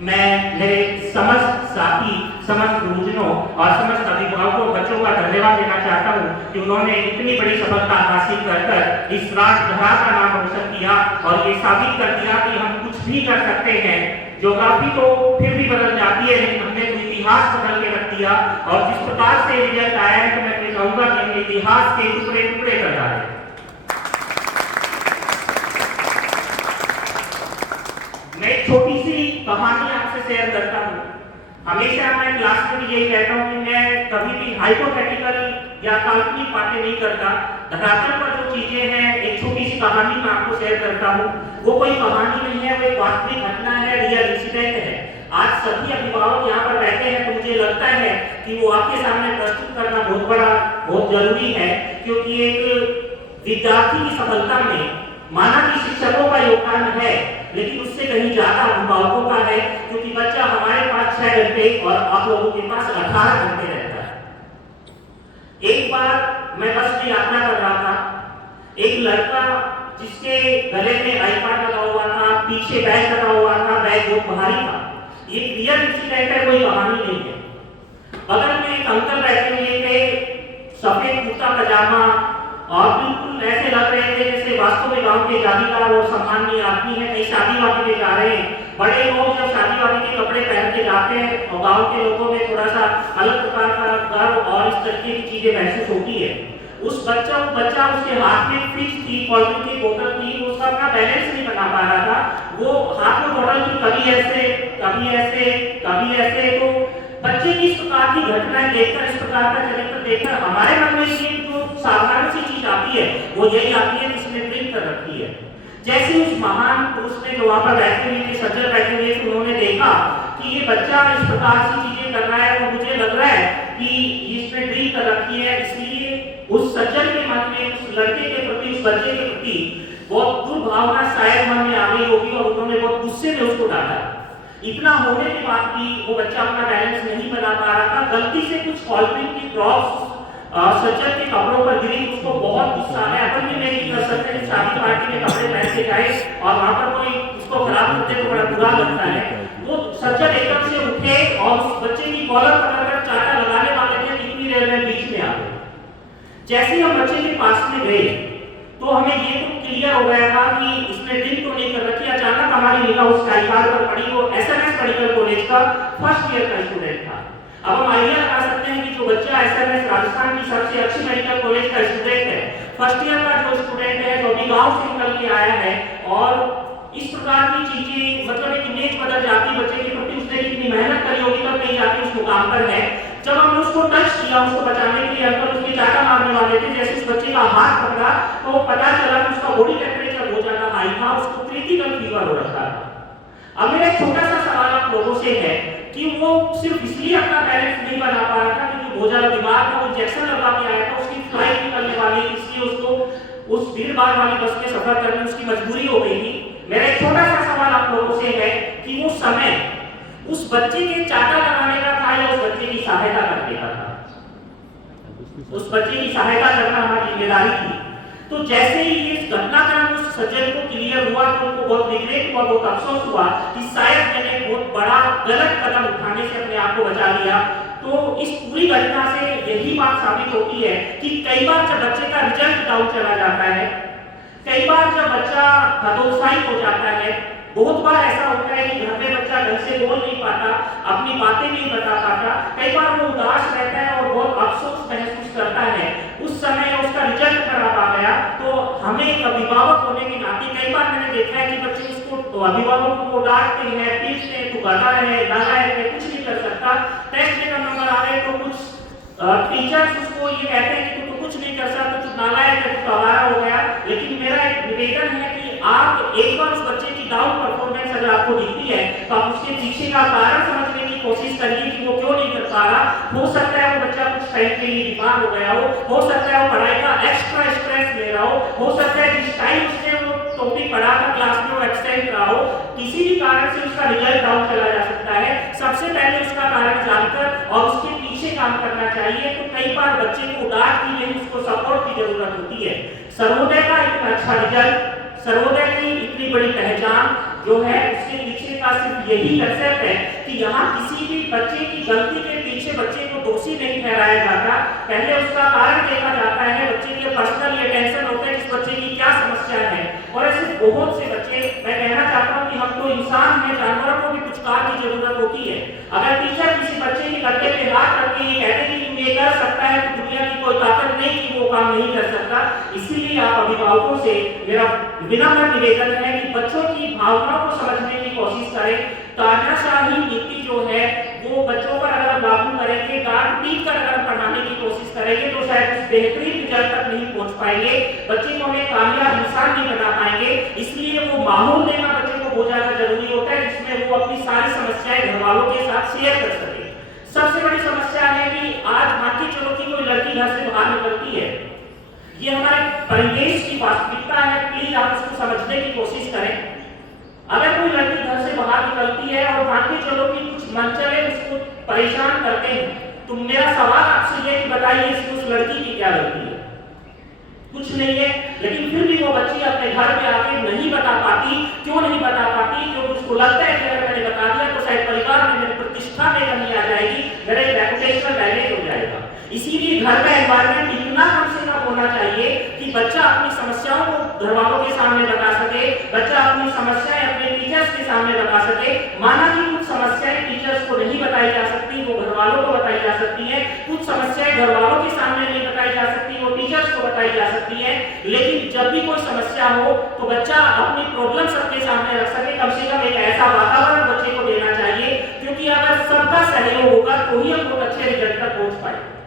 मैं मेरे समस्त साथी, समस्त गुरुजनों और समस्त अभिभावकों बच्चों का धन्यवाद देना चाहता हूँ कि उन्होंने इतनी बड़ी सफलता हासिल कर इस राष्ट्रधरा का नाम रोशन किया और ये साबित कर दिया कि हम कुछ भी कर सकते हैं। ज्योग्राफी तो फिर भी बदल जाती है, लेकिन हमने तो इतिहास बदल के रख दिया और जिस प्रकार से रिजल्ट आया है तो मैं कहूँगा कि हमने इतिहास के टुकड़े टुकड़े कर डाले। मैं एक छोटी सी कहानी आपसे शेयर करता हूँ। हमेशा मैं क्लास में भी यही कहता हूँ कि मैं कभी भी हाइपोथेटिकल या काल्पनिक बातें नहीं करता। धरातल पर जो चीजें हैं, एक छोटी सी कहानी मैं आपको शेयर करता हूँ। वो कोई कहानी नहीं है, वो एक वास्तविक घटना है, रियल इंसिडेंट है। आज सभी अभिभावक यहाँ पर बैठे हैं तो मुझे लगता है कि वो आपके सामने प्रस्तुत करना बहुत जरूरी है, क्योंकि एक विद्यार्थी की सफलता में माना कि शिक्षकों का योगदान है, लेकिन उससे कहीं ज्यादा अभिभावकों का है, क्योंकि बच्चा हमारे पास 6 घंटे और आप लोगों के पास 18 घंटे रहता है। एक बार मैं बस में यात्रा कर रहा था, एक लड़का जिसके गले में आई कार्ड लगा हुआ था, पीछे बैग लगा हुआ था, बैग बहुत भारी था। ये रियल इंसिडेंट है, कोई कहानी नहीं है। बगल में एक अंकल बैठे हुए थे, सफेद कुर्ता पजामा और बिल्कुल ऐसे लग रहे थे जैसे वास्तव में गांव के जागीरदार और सम्मानीय आदमी है, कहीं शादी वादी में जा रहे हैं। बड़े लोग जब शादी वादी के कपड़े पहन के जाते हैं और गांव के लोगों में थोड़ा सा अलग प्रकार का गर्व और इस तरीके की चीजें महसूस होती है। उस बच्चा उसके हाथ में फिश थी, पॉलिथीन की बोतल थी, वो उसका अपना बैलेंस नहीं बना पा रहा था। वो हाथ में बोतल थी, कभी ऐसे कभी ऐसे कभी ऐसे। तो बच्चे की इस प्रकार की घटनाएं देखकर, इस प्रकार का चरित्र देखकर हमारे मन में ये जो साधारण सी चीज आती है वो यही आती है कि इसने ड्रिंक कर रखी है। जैसे उस महान पुरुष ने जो वहां पर बैठे हुए थे, सज्जन बैठे हुए थे, उन्होंने देखा कि ये बच्चा इस प्रकार की चीजें कर रहा है, तो मुझे लग रहा है कि इसने ड्रिंक कर रखी है। इसलिए उस सज्जन के मन में उस लड़के के प्रति, उस बच्चे के प्रति बहुत दुर्भावना शायद मन में आ गई होगी और उन्होंने बहुत गुस्से में उसको डांटा। इतना होने के बाद भी वो बच्चा अपना बैलेंस नहीं बना पा रहा था। गलती से कुछ कोल्ड की ड्रॉप्स सज्जन के कपड़ों पर गिरी, उसको बहुत गुस्सा आया। अपन भी नहीं कर सकते, शादी पार्टी में कपड़े पहन के जाए और वहां पर कोई उसको खराब करते तो बड़ा बुरा लगता है। वो सज्जन एकदम से उठे और उस बच्चे की कॉलर पकड़कर चाटा लगाने वाले थे, कितनी देर में बीच में आ गए। जैसे हम बच्चे के पास में गए तो हमें ये तो क्लियर हो गया था कि इसने ड्रिंक तो नहीं कर रखी। अचानक हमारी निगाह उस काइकार पर पड़ी। वो एसएमएस मेडिकल कॉलेज का फर्स्ट ईयर का स्टूडेंट था। अब हम आइडिया लगा सकते हैं कि जो बच्चा एसएमएस राजस्थान की सबसे अच्छी मेडिकल कॉलेज का स्टूडेंट है, फर्स्ट ईयर का जो स्टूडेंट है, जो अभी गांव से निकल के आया है, और इस प्रकार की चीजें, मतलब एक इमेज बदल जाती है बच्चे के प्रति। उसने कितनी मेहनत करी होगी तब कहीं जाके उस मुकाम पर है। जब हमने उसको टच किया, उसको बचाने के लिए अंकल उसके चाटा मारने वाले थे, जैसे उस बच्चे का हाथ पकड़ा तो पता चला कि उसका बॉडी टेम्परेचर बहुत ज्यादा हाई था, उसको क्रिटिकल फीवर हो रखा था। अब मेरा एक छोटा सा सवाल आप लोगों से है कि वो सिर्फ इसलिए अपना बैलेंस नहीं बना पा रहा था क्योंकि बहुत ज्यादा बीमार था, इंजेक्शन लगवा के आया था, उसकी फ्लाइट निकलने वाली, इसलिए उसको उस भीड़ भाड़ वाली बस में सफर करने उसकी मजबूरी हो गई थी। मेरा एक छोटा सा सवाल आप लोगों से है कि वो समय उस बच्चे के चाटा लगाने का था या उस बच्चे की सहायता करने का था? उस बच्चे की सहायता करना हमारी जिम्मेदारी थी। तो जैसे ही ये घटनाक्रम उस सज्जन को क्लियर हुआ तो उनको बहुत रिग्रेट हुआ, बहुत अफसोस हुआ कि शायद मैंने बहुत बड़ा गलत कदम उठाने से अपने आप को बचा लिया। तो इस पूरी घटना से यही बात साबित होती है कि कई बार जब बच्चे का रिजल्ट डाउन चला जाता है, कई बार जब बच्चा हतोत्साहित हो जाता है, बहुत बार ऐसा होता है कि घर में बच्चा ढंग से बोल नहीं पाता, अपनी बातें नहीं बता पाता, कई बार वो उदास रहता है और बहुत अफसोस महसूस करता है। उस समय उसका रिजल्ट खराब आ गया तो हमें एक अभिभावक होने के नाते कई बार मैंने देखा है कि बच्चे उसको तो अभिभावक को डांटते हैं, पीटते हैं, तू गधा है, नालायक है, कुछ नहीं कर सकता। टेस्ट में नंबर आ रहे तो कुछ टीचर्स उसको ये कहते हैं कि तू तो कुछ नहीं कर सकता, तू नालायक है, तू आवारा हो गया। लेकिन मेरा एक निवेदन है कि आप एक बार उस बच्चे की डाउन परफॉर्मेंस अगर आपको दिखती है तो आप उसके पीछे का कारण समझने की कोशिश करिए कि वो क्यों नहीं कर पा रहा। हो सकता है वो बच्चा कुछ टाइम के लिए बीमार हो गया हो सकता है वो पढ़ाई का एक्स्ट्रा स्ट्रेस ले रहा हो सकता है जिस टाइम उसने वो टॉपिक पढ़ा था क्लास में वो एब्सेंट रहा हो, किसी भी कारण से उसका रिजल्ट डाउन चला जा सकता है। सबसे पहले उसका कारण जानकर और उसके पीछे काम करना चाहिए। तो कई बार बच्चे को डांट की नहीं, उसको सपोर्ट की जरूरत होती है। सर्वोदय का इतना अच्छा रिजल्ट, सर्वोदय की इतनी बड़ी पहचान जो है, उसके पीछे का सिर्फ यही कंसेप्ट है कि यहाँ किसी भी बच्चे की गलती के पीछे बच्चे को दोषी नहीं ठहराया जाता, पहले उसका कारण देखा जाता है, बच्चे के पर्सनल अटेंशन होता है इस बच्चे की क्या समस्या है। और ऐसे बहुत से बच्चे, मैं कहना चाहता हूँ कि हम तो इंसान हैं, जानवरों को भी कुछ कार की जरूरत होती है। अगर टीचर किसी बच्चे के गड्ढे पे हाथ रख के ये कहते हैं कि ये कर सकता है तो दुनिया की कोई ताकत नहीं कि वो काम नहीं कर सकता। इसीलिए आप अभिभावकों से मेरा विनम्र निवेदन है कि बच्चों की भावनाओं को समझने की कोशिश करें। तानाशाही नीति जो है वो बच्चों पर अगर लागू करेंगे, डांट पीट कर अगर पढ़ाने की कोशिश करेंगे तो शायद उस बेहतरीन रिजल्ट तक नहीं पहुंच पाएंगे, बच्चे को हमें कामयाब इंसान नहीं बना पाएंगे। इसलिए वो माहौल देना बच्चे को बहुत ज्यादा जरूरी होता है जिसमें वो अपनी सारी समस्याएं घर वालों के साथ शेयर कर सके। सबसे बड़ी समस्या है कि आज मान के चलो कि कोई लड़की घर से बाहर निकलती है, ये हमारे परिवेश की वास्तविकता है, प्लीज आप इसको समझने की कोशिश करें। अगर कोई लड़की घर से बाहर निकलती है और मान के चलो कि कुछ मनचले उसको परेशान करते हैं, तो मेरा सवाल आपसे ये कि बताइए इसमें उस लड़की की क्या गलती है? कुछ नहीं है। लेकिन फिर भी वो बच्ची अपने घर पे आके नहीं बता पाती। क्यों नहीं बता पाती? क्योंकि उसको लगता है कि अगर मैंने बता दिया तो शायद परिवार में मेरी प्रतिष्ठा में कमी आ जाएगी, मेरा रेपुटेशनल डैमेज हो जाएगा। इसीलिए घर का एनवायरनमेंट इतना कम से कम होना चाहिए कि बच्चा अपनी समस्याओं को घर वालों के सामने बता सके, बच्चा अपनी समस्याएं अपने टीचर्स के सामने बता सके। माना कि कुछ समस्याएं टीचर्स को नहीं बताई जा सकती, वो घर वालों को बताई जा सकती है, कुछ समस्याएं घर वालों के सामने नहीं बताई जा सकती, वो टीचर्स को बताई जा सकती है। लेकिन जब भी कोई समस्या हो तो बच्चा अपनी प्रॉब्लम सबके सामने रख सके, कम से कम एक ऐसा वातावरण बच्चे को देना चाहिए, क्योंकि अगर सबका सहयोग होगा तो ही हम बहुत अच्छे रिजल्ट तक पहुंच पाएंगे।